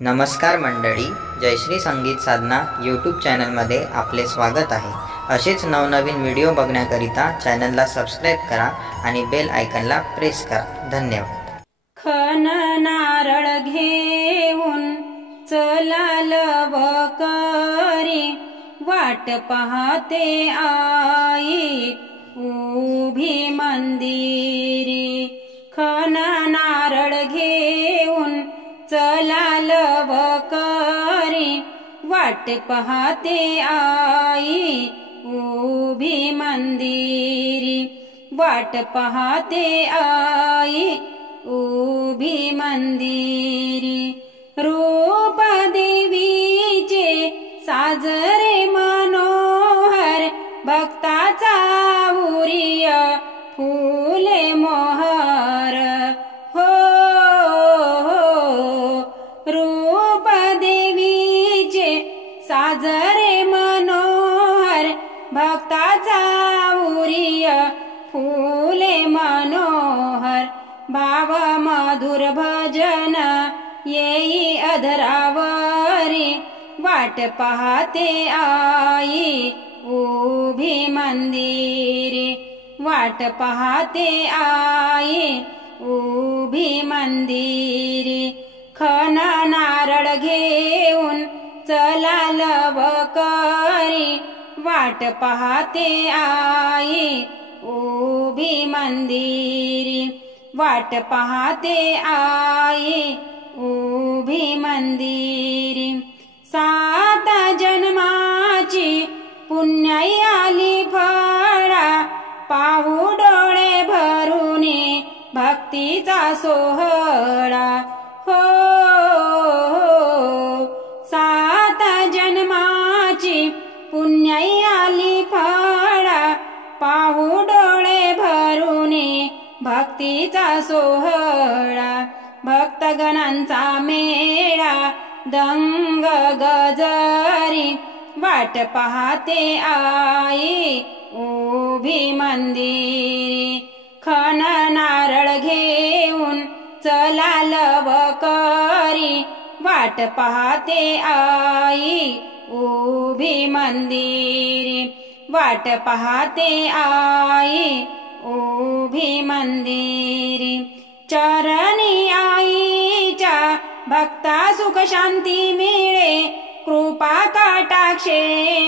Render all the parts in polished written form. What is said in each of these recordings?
नमस्कार मंडळी, जयश्री संगीत साधना यूट्यूब चॅनलमध्ये आपले स्वागत आहे। असेच नवनवीन व्हिडिओ बघण्याकरिता चॅनलला सबस्क्राइब करा आणि बेल आयकॉनला प्रेस करा। धन्यवाद। खन नारळ घेऊन चलाल वकरी, वाट पाहते आई उभी मंदिरी। खन नारळ घेऊन चलाल वकरी, वाट पाहते आई उभी मंदिरी। वाट पाहते आई उभी मंदिरी। रूप देवीचे साजरे मनोहर, भक्ताचा उरिय फुले मोहर। हो रूप देवीचे साजरे मनोहर, भक्ताचा उरिय फुले मनोहर। भाव मधुर भजन येई अधरावरी, वाट पाहते आई उभी मंदिरी। वाट पाहते आई उभी मंदिरी। खन नारळ घेऊन चलाल वकरी, वाट पाहते आई उभी मंदिरी। वाट पाहते आई उभी मंदिरी। 7 जन्माची पुण्याई आली फळा, पाहू डोळे भरूनी भक्तीचा सोहळा। हो 7 जन्माची पुण्याई आली फळा, पाहू डोळे भरूनी भक्तीचा सोहळा। भक्तगणांचा मेळा दंग गजरी, वाट पाहते आई उभी मंदिरी। खन नारळ घेऊन चलाल वकरी, वाट पाहते आई उभी मंदिरी। वाट पाहते आई उभी मंदिरी। चरणी आईच्या भक्ता सुख शांती मिळे, कृपा कटाक्षे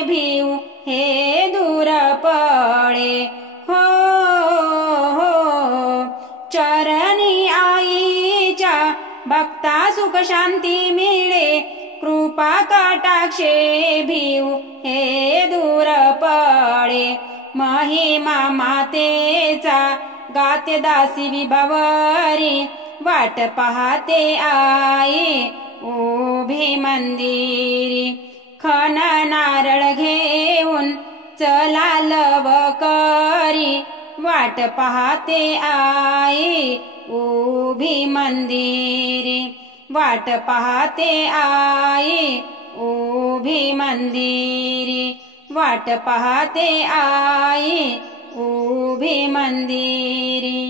भिऊ हे दूर पळे। हो चरणी आईच्या भक्ता सुख शांती मिळे, कृपा कटाक्षे भिऊ हे दूर पळे। महिमा मातेचा गाते दासी विभावरी, वाट पाहते आई उभी मंदिरी। खन नारळ घेऊन चलाल वकरी, वाट पाहते आई उभी मंदिरी। वाट पाहते आई उभी मंदिरी। वाट पाहते आई उभी मंदिरी।